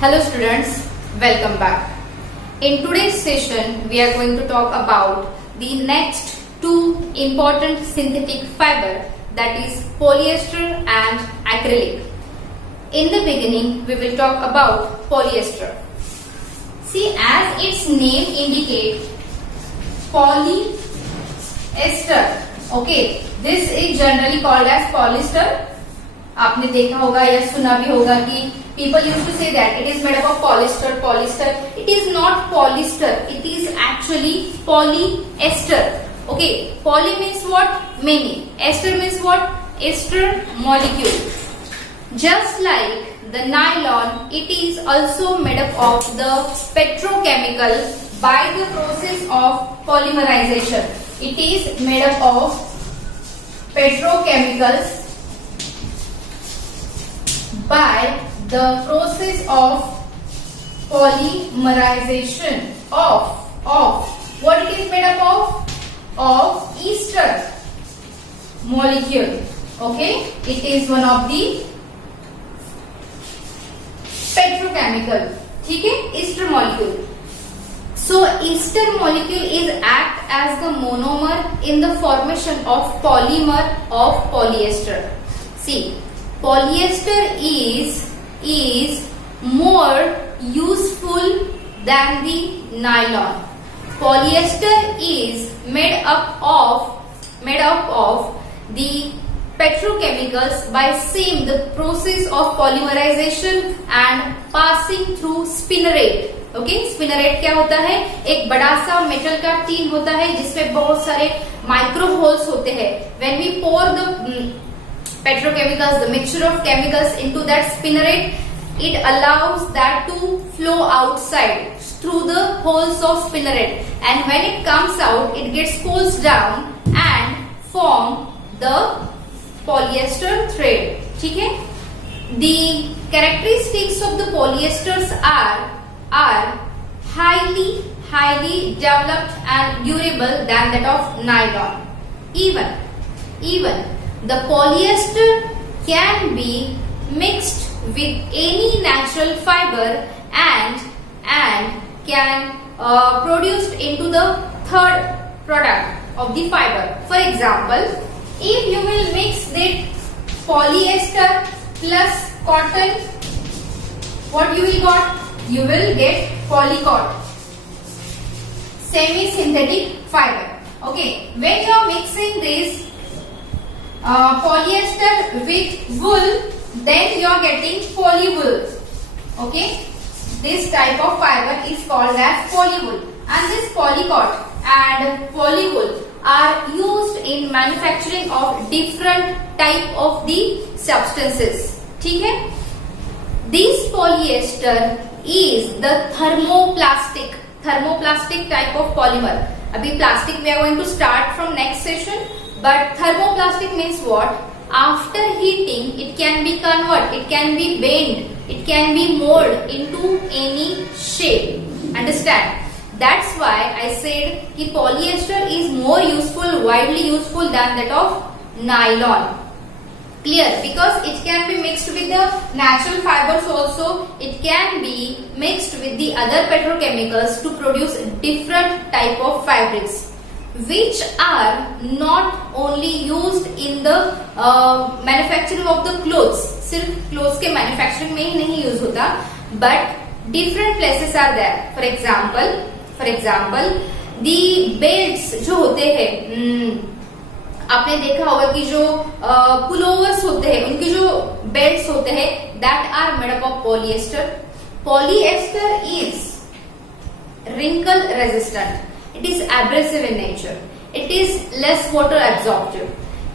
Hello students, welcome back. In today's session, we are going to talk about the next two important synthetic fiber, that is polyester and acrylic. In the beginning, we will talk about polyester. See, as its name indicates, polyester. Okay, this is generally called as polyester. आपने देखा होगा या सुना भी होगा कि people used to say that it is made up of polyester. It is not polyester. It is actually polyester. Okay, poly means what? Many. Ester means what? Ester molecule. Just like the nylon, it is also made up of the petrochemical by the process of polymerization. It is made up of petrochemicals by the process of polymerization of what it is made up of ester molecule. Okay, it is one of the petrochemical. ठीक है, ester molecule. So ester molecule is act as the monomer in the formation of polymer of polyester. See, polyester is more useful than the nylon. Polyester is made up of the petrochemicals by same the process of polymerization and passing through spinnerate. Okay, spinneret क्या होता है? एक बड़ा सा metal का tin होता है जिसमें बहुत सारे माइक्रो होल्स होते हैं. When we pour the petrochemicals, the mixture of chemicals into that spinnerate, it allows that to flow outside through the holes of spinnerate, and when it comes out, it gets cools down and form the polyester thread. ठीक है? The characteristics of the polyesters are highly developed and durable than that of nylon. Even the polyester can be mixed with any natural fiber and can produced into the third product of the fiber. For example, if you will mix the polyester plus cotton, what you will got? You will get polycot, semi-synthetic fiber. Okay, when you are mixing this polyester with wool, then you are getting polywool. Okay, this type of fiber is called as polywool, and this polycot and polywool are used in manufacturing of different type of the substances. ठीक है? This polyester is the thermoplastic type of polymer. अभी plastic we are going to start from next session. But thermoplastic means what? After heating, it can be converted, it can be bent, it can be molded into any shape. Understand? That's why I said that polyester is more useful, widely useful than that of nylon. Clear? Because it can be mixed with the natural fibers also. It can be mixed with the other petrochemicals to produce different type of fabrics, which are not only used in the manufacturing of the clothes. सिर्फ clothes के manufacturing में ही नहीं use होता, but different places are there. For example, the belts जो होते हैं, आपने देखा होगा कि जो पुलोवर्स होते हैं, उनके जो बेल्ट्स होते हैं, that are made up of polyester. Polyester is wrinkle resistant. It is abrasive in nature. It is less water absorptive.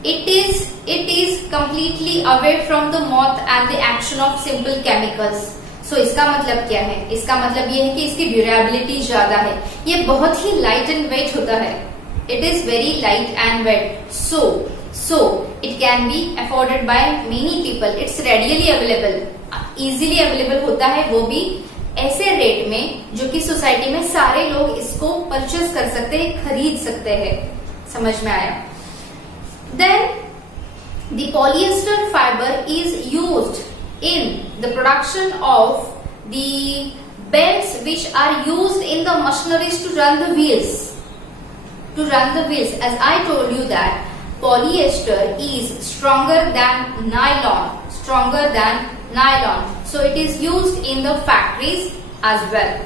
It is completely away from the moth and the action of simple chemicals. So इसका मतलब क्या है? इसका मतलब ये है कि इसकी ड्यूरेबिलिटी ज्यादा है. ये बहुत ही लाइट एंड वेट होता है. It is very light and weight. So it can be afforded by many people. It's readily available. Easily available होता है, वो भी ऐसे रेट में जो कि सोसाइटी में सारे लोग इसको परचेज कर सकते हैं, खरीद सकते हैं. समझ में आया? Then the polyester fiber is used in the production of the belts which are used in the machineries to run the wheels. As I told you that polyester is stronger than nylon. So it is used in the factories as well.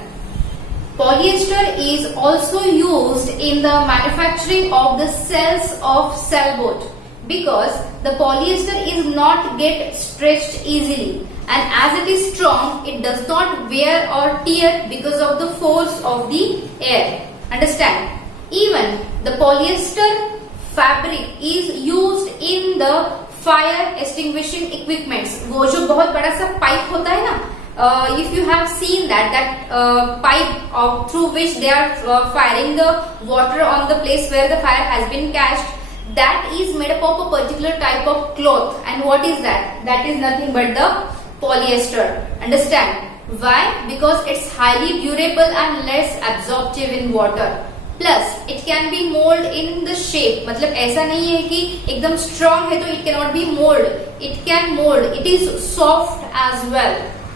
Polyester is also used in the manufacturing of the cells of sailboat, because the polyester is not get stretched easily, and as it is strong, it does not wear or tear because of the force of the air. Understand? Even the polyester fabric is used in the fire extinguishing equipments. वो जो बहुत बड़ा सा pipe होता है ना, if you have seen that pipe through which they are firing the water on the place where the fire has been catched, that is made up of a particular type of cloth. And what is that? That is nothing but the polyester. Understand? Why? Because it's highly durable and less absorptive in water. Plus it can be mold in the shape. मतलब ऐसा नहीं है कि एकदम strong है तो it cannot be mold. It can mold. It is soft as well.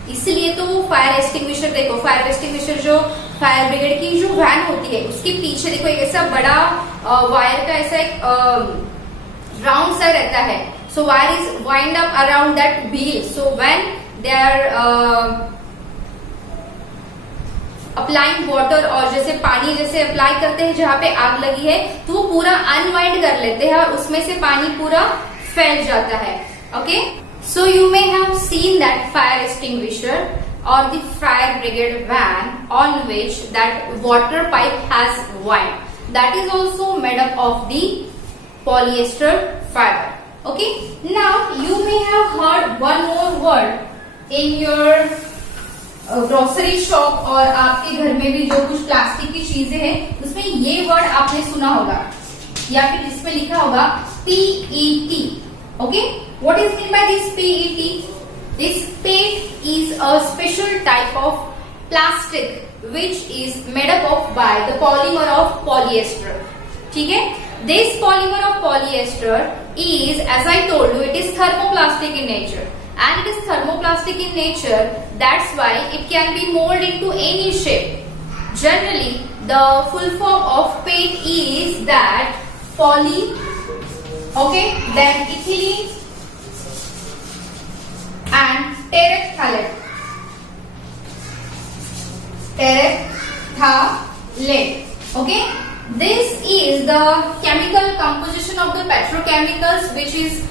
इसलिए तो वो फायर एक्सटिंग्विशर, देखो फायर एक्सटिंग्विशर जो फायर ब्रिगेड की जो वैन होती है उसके पीछे देखो एक ऐसा बड़ा वायर का ऐसा एक राउंड सा रहता है. So wire is wind up around that wheel. So when they are applying water, और जैसे पानी जैसे अप्लाई करते हैं जहां पे आग लगी है तो वो पूरा अनवाइंड कर लेते हैं और उसमें से पानी पूरा फैल जाता है. Okay, so you may have seen that fire extinguisher or the fire brigade van on which that water pipe has wind. That is also made up of the polyester fiber. Okay, now you may have heard one more word in your grocery shop और आपके घर में भी जो कुछ plastic की चीजें हैं उसमें ये वर्ड आपने सुना होगा या फिर इसमें लिखा होगा PET. Okay, what is meant by this PET? This PET is a special type of plastic which is made up of by the polymer of polyester. ठीक है, this polymer of polyester is, as I told you, it is thermoplastic in nature. And it is thermoplastic in nature, that's why it can be molded into any shape. Generally, the full form of PET is that poly, okay, then ethylene and terephthalate. Okay, this is the chemical composition of the petrochemicals which is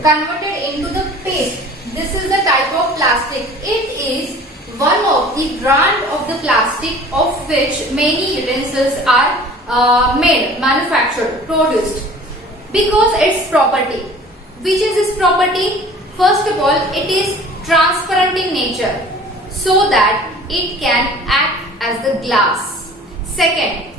converted into the paste. This is the type of plastic. It is one of the brand of the plastic of which many utensils are made, manufactured, produced. Because its property. Which is its property? First of all, it is transparent in nature so that it can act as the glass. Second,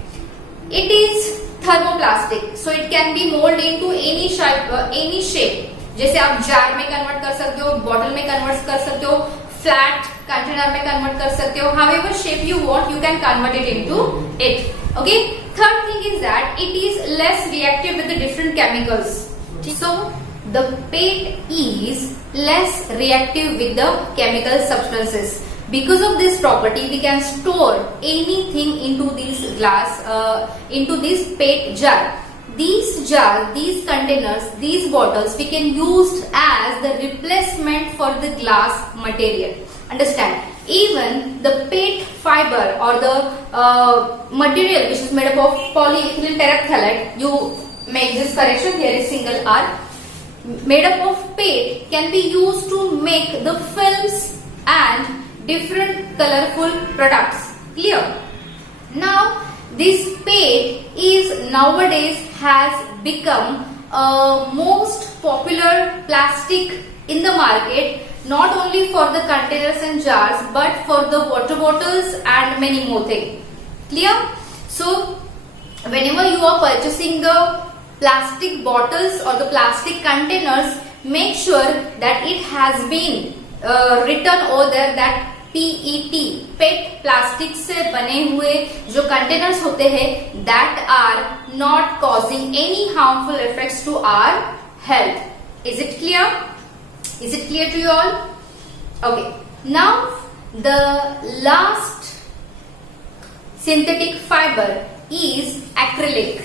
it is thermoplastic, so it can be molded into any shape. जैसे आप jar में convert कर सकते हो, bottle में convert कर सकते हो, फ्लैट कंटेनर में कन्वर्ट कर सकते हो. However shape you want, you can convert it into it. Okay. Third thing is that it is less reactive with the different chemicals. So the PET is less reactive with the chemical substances. Because of this property, we can store anything into this glass, into this PET jar. These jars, these containers, these bottles, we can use as the replacement for the glass material. Understand? Even the PET fiber or the material which is made up of polyethylene terephthalate, you make this correction, here is single R, made up of PET can be used to make the films and different colorful products. Clear? Now, this PET is nowadays has become a most popular plastic in the market, not only for the containers and jars but for the water bottles and many more things. Clear? So whenever you are purchasing the plastic bottles or the plastic containers, make sure that it has been written over there that PET plastic से बने हुए जो containers होते हैं that are not causing any harmful effects to our health. Is it clear? Is it clear to you all? Okay. Now The last synthetic fiber is acrylic.